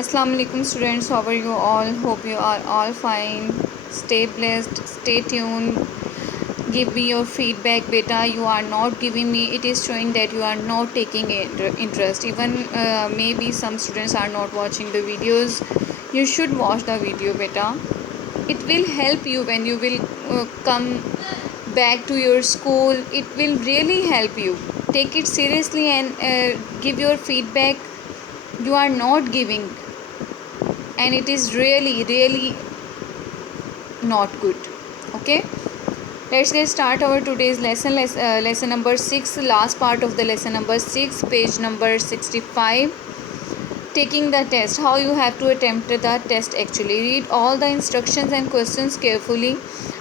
Assalamu alaikum students, how are you all? Hope you are all fine. Stay blessed, stay tuned. Give me your feedback, beta. You are not giving me, it is showing that you are not taking interest. Even maybe some students are not watching the videos. You should watch the video, beta. It will help you when you will come back to your school. It will really help you. Take it seriously and give your feedback. You are not giving, and it is really not good. Okay, let's get start our today's lesson. Lesson number 6, last part of the lesson number 6, page number 65. Taking the test, how you have to attempt the test. Actually read all the instructions and questions carefully.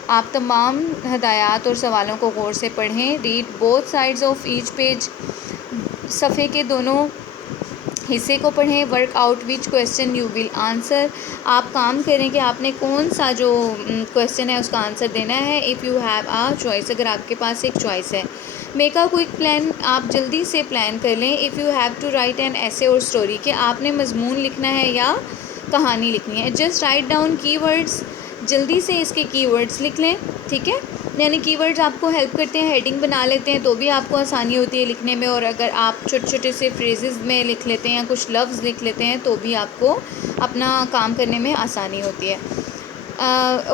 आप तमाम हदायत और सवालों को गौर से पढ़ें. Read both sides of each page, सफ़े के दोनों हिस्से को पढ़ें. Work out which question you will answer. आप काम करें कि आपने कौन सा जो क्वेश्चन है उसका आंसर देना है. If you have a choice, अगर आपके पास एक चॉइस है. मेक अ क्विक प्लान, आप जल्दी से प्लान कर लें. If you have to write an ऐसे और स्टोरी, कि आपने मजमून लिखना है या कहानी लिखनी है. जस्ट राइट डाउन कीवर्ड्स, जल्दी से इसके कीवर्ड्स लिख लें. ठीक है, यानी कीवर्ड्स आपको हेल्प करते हैं. हेडिंग बना लेते हैं तो भी आपको आसानी होती है लिखने में, और अगर आप छोटे छोटे से फ्रेजेस में लिख लेते हैं, कुछ लफ्ज़ लिख लेते हैं, तो भी आपको अपना काम करने में आसानी होती है.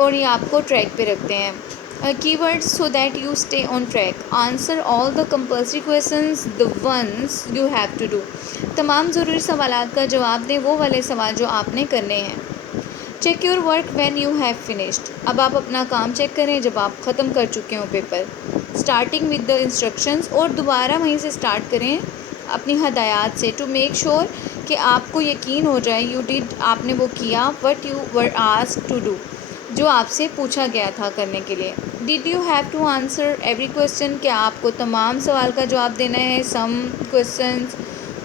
और ये आपको ट्रैक पे रखते हैं. Keywords so that you stay on track. Answer all the compulsory questions, the ones you have to do. तमाम ज़रूरी सवालात का जवाब दें, वो वाले सवाल जो आपने करने हैं. Check your work when you have finished. अब आप अपना काम चेक करें जब आप ख़त्म कर चुके हों paper. Starting with the instructions, और दोबारा वहीं से स्टार्ट करें अपनी हदायत से. टू मेक श्योर कि आपको यकीन हो जाए यू डिड, आपने वो किया. What you were asked to do, जो आपसे पूछा गया था करने के लिए. Did you have to answer every question, क्या आपको तमाम सवाल का जवाब देना है. सम क्वेश्चंस,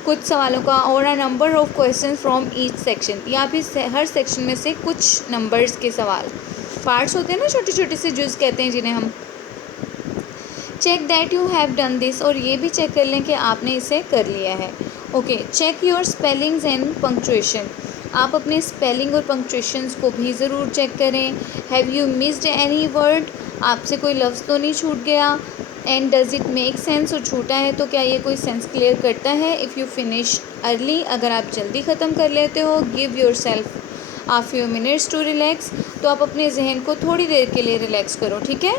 कुछ सवालों का. और a number of question from each section, या फिर हर सेक्शन में से कुछ नंबर्स के सवाल. पार्ट्स होते हैं ना, छोटे छोटे से जुज़ कहते हैं जिन्हें हम. Check that you have done this, और ये भी चेक कर लें कि आपने इसे कर लिया है. Okay, check your spellings and punctuation. आप अपने स्पेलिंग और पंक्चुएशंस को भी ज़रूर चेक करें. Have you missed any word, आपसे कोई लफ्ज़ तो नहीं छूट गया. And does it make sense, और छूटा है तो क्या ये कोई सेंस क्लियर करता है. इफ़ यू फिनिश अर्ली, अगर आप जल्दी ख़त्म कर लेते हो. Give yourself a few minutes to relax, तो आप अपने जहन को थोड़ी देर के लिए रिलैक्स करो. ठीक है.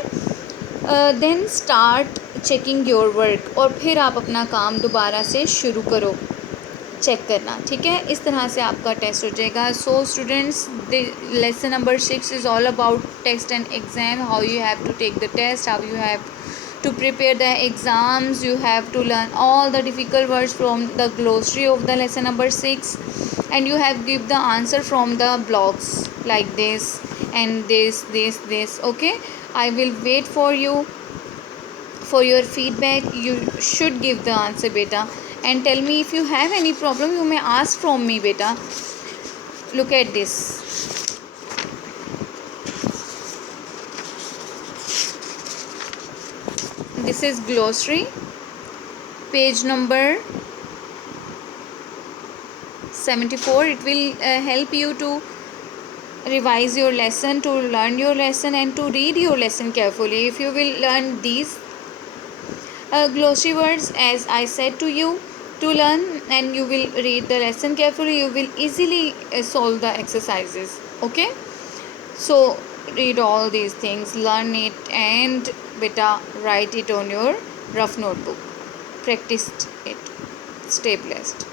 Then start checking your work, और फिर आप अपना काम दोबारा से शुरू करो चेक करना. ठीक है, इस तरह से आपका टेस्ट हो जाएगा. So students, the lesson number 6 is all about test and exam. How you have to take the test, how you have to prepare the exams. You have to learn all the difficult words from the glossary of the lesson number 6, and you have give the answer from the blocks like this and this. Okay, I will wait for you for your feedback. You should give the answer, beta, and tell me if you have any problem. You may ask from me, beta. Look at this. This is glossary, page number 74. It will help you to revise your lesson, to learn your lesson, and to read your lesson carefully. If you will learn these glossary words as I said to you to learn, and you will read the lesson carefully, you will easily solve the exercises. Okay, so read all these things, learn it, and beta write it on your rough notebook. Practice it. Stay blessed.